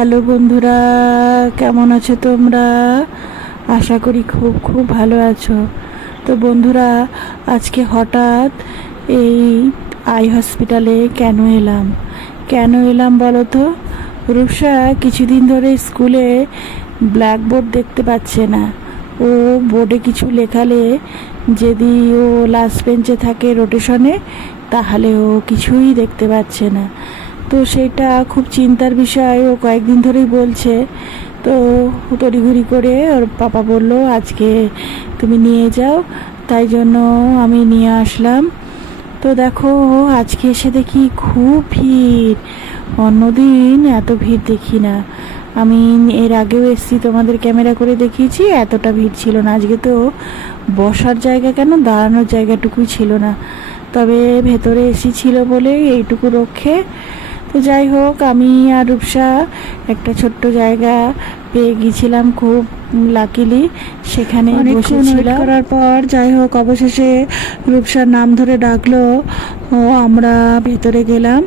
Hello বন্ধুরা, কেমন আছো তোমরা? আশা করি খুব খুব ভালো আছো। তো বন্ধুরা, আজকে হঠাৎ এই আই হসপিটালে কেন এলাম বলো তো? রূপসা কিছুদিন ধরে স্কুলে ব্ল্যাকবোর্ড দেখতে পাচ্ছে না। ও বোর্ডে কিছু লেখালে যদি ও লাস্ট বেঞ্চে থাকে রোটেশনে, তাহলে ও কিছুই দেখতে পাচ্ছে না। তো সেটা খুব চিন্তার বিষয়, ও কয়েকদিন ধরেই বলছে। তো তড়িঘড়ি করে ওর পাপা বলল আজকে তুমি নিয়ে যাও, তাই জন্য আমি নিয়ে আসলাম। তো দেখো, আজকে এসে দেখি খুব ভিড়। অন্যদিন এত ভিড় দেখি না। আমি এর আগেও এসেছি, তোমাদের ক্যামেরা করে দেখিয়েছি, এতটা ভিড় ছিল না। আজকে তো বসার জায়গা কেন, দাঁড়ানোর জায়গাটুকুই ছিল না। তবে ভেতরে এসি ছিল বলে এইটুকু রক্ষে। তো যাই হোক, আমি আর রূপসা একটা ছোট্ট জায়গা পেয়ে গিয়েছিলাম, খুব লাকিলি সেখানে বসেছিলাম। করার পর যাই হোক, অবশেষে রূপসার নাম ধরে ডাকলো, ও আমরা ভেতরে গেলাম।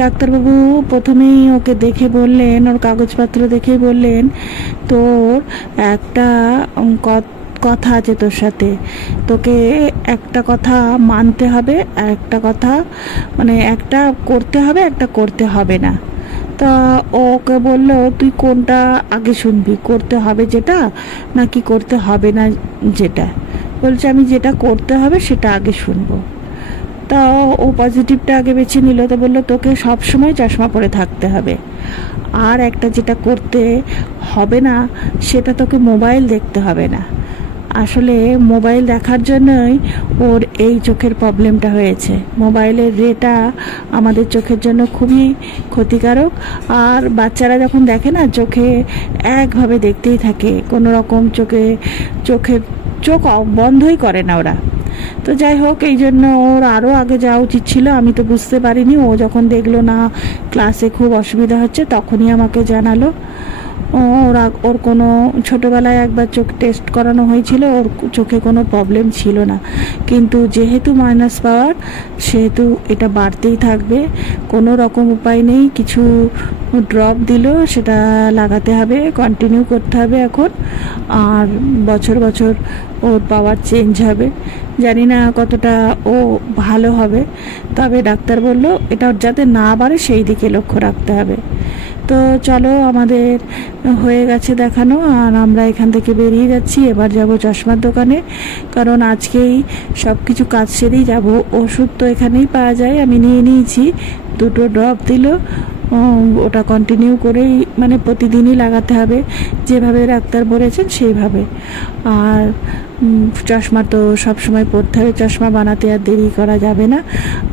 ডাক্তারবাবু প্রথমেই ওকে দেখে বললেন, ওর কাগজপত্র দেখেই বললেন, তোর একটা কথা আছে তোর সাথে, তোকে একটা কথা মানতে হবে, আর একটা কথা মানে একটা করতে হবে, একটা করতে হবে না। তা ওকে বললো, তুই কোনটা আগে শুনবি, করতে হবে যেটা নাকি করতে হবে না যেটা? বলছে আমি যেটা করতে হবে সেটা আগে শুনবো। তা ও পজিটিভটা আগে বেছে নিল। তো বললো তোকে সবসময় চশমা পরে থাকতে হবে, আর একটা যেটা করতে হবে না সেটা তোকে মোবাইল দেখতে হবে না। আসলে মোবাইল দেখার জন্যই ওর এই চোখের প্রবলেমটা হয়েছে। মোবাইলের রেটা আমাদের চোখের জন্য খুবই ক্ষতিকারক। আর বাচ্চারা যখন দেখে না, চোখে একভাবে দেখতেই থাকে, কোনো রকম চোখ বন্ধই করে না ওরা। তো যাই হোক, এই জন্য ওর আরও আগে যাওয়া উচিত ছিল। আমি তো বুঝতে পারিনি। ও যখন দেখলো না ক্লাসে খুব অসুবিধা হচ্ছে, তখনই আমাকে জানালো। ওর কোনো ছোটোবেলায় একবার চোখ টেস্ট করানো হয়েছিল, ওর চোখে কোনো প্রবলেম ছিল না, কিন্তু যেহেতু মাইনাস পাওয়ার, সেহেতু এটা বাড়তেই থাকবে। কোনো রকম উপায় নেই। কিছু ড্রপ দিল, সেটা লাগাতে হবে, কন্টিনিউ করতে হবে এখন। আর বছর বছর ওর পাওয়ার চেঞ্জ হবে। জানি না কতটা ও ভালো হবে, তবে ডাক্তার বলল এটা যাতে না বাড়ে সেই দিকে লক্ষ্য রাখতে হবে। তো চলো, আমাদের হয়ে গেছে দেখানো, আর আমরা এখান থেকে বেরিয়ে যাচ্ছি। এবার যাব চশমার দোকানে, কারণ আজকেই সব কিছু কাজ সেরেই যাব। ওষুধ তো এখানেই পাওয়া যায়, আমি নিয়ে নিয়েছি। 2টো ড্রপ দিল, ওটা কন্টিনিউ করেই মানে প্রতিদিনই লাগাতে হবে, যেভাবে ডাক্তার বলেছেন সেইভাবে। আর চশমা তো সবসময় পরতে হবে, চশমা বানাতে আর দেরি করা যাবে না।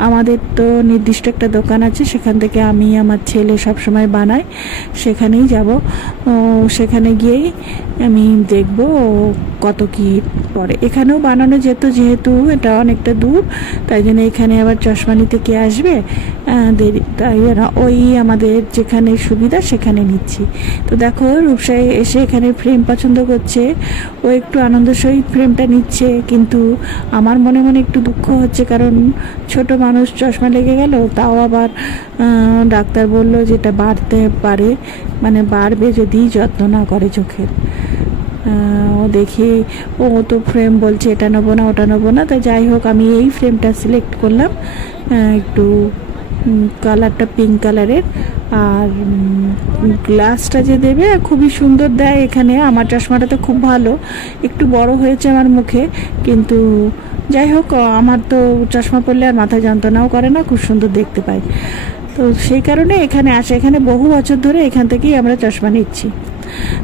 আমাদের তো নির্দিষ্ট একটা দোকান আছে, সেখান থেকে আমি আমার ছেলে সবসময় বানাই, সেখানেই যাব। সেখানে গিয়েই আমি দেখব কত কি পড়ে। এখানেও বানানো যেত, যেহেতু এটা অনেকটা দূর, তাই জন্য এখানে আবার চশমা নিতে কে আসবে, দেরি, তাই ওই আমাদের যেখানে সুবিধা সেখানে নিচ্ছি। তো দেখো, রূপসায় এসে এখানে ফ্রেম পছন্দ করছে, ও একটু আনন্দ সহিত ফ্রেমটা নিচ্ছে, কিন্তু আমার মনে মনে একটু দুঃখ হচ্ছে, কারণ ছোট মানুষ, চশমা লেগে গেল। তাও আবার ডাক্তার বলল যেটা বাড়তে পারে, মানে বাড়বে যদি যত্ন না করে চোখের। ও দেখি, ও তো ফ্রেম বলছে এটা নেবো না, ওটা নেবো না। তো যাই হোক, আমি এই ফ্রেমটা সিলেক্ট করলাম, একটু কালারটা পিঙ্ক কালারের। আর গ্লাসটা যে দেবে খুবই সুন্দর দেয় এখানে। আমার চশমাটা তো খুব ভালো, একটু বড় হয়েছে আমার মুখে, কিন্তু যাই হোক, আমার তো চশমা পরলে আর মাথা যন্ত্রণাও করে না, খুব সুন্দর দেখতে পাই। তো সেই কারণে এখানে আসে, এখানে বহু বছর ধরে এখান থেকেই আমরা চশমা নিচ্ছি।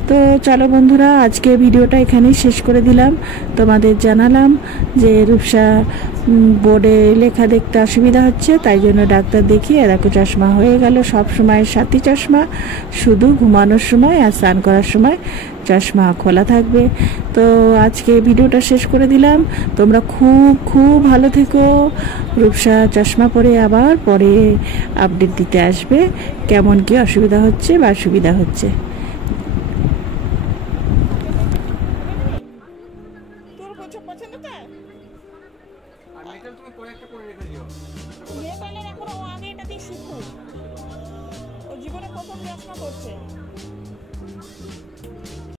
তো চলো বন্ধুরা, আজকে ভিডিওটা এখানেই শেষ করে দিলাম। তোমাদের জানালাম যে রূপসা বোর্ডে লেখা দেখতে অসুবিধা হচ্ছে, তাই জন্য ডাক্তার দেখিয়ে দেখো চশমা হয়ে গেল। সব সময় সাথী চশমা, শুধু ঘুমানোর সময় আর স্নান করার সময় চশমা খোলা থাকবে। তো আজকে ভিডিওটা শেষ করে দিলাম। তোমরা খুব খুব ভালো থেকো। রূপসা চশমা পরে আবার পরে আপডেট দিতে আসবে, কেমন কি অসুবিধা হচ্ছে বা সুবিধা হচ্ছে। জীবনে প্রথম চশমা হয়েছে?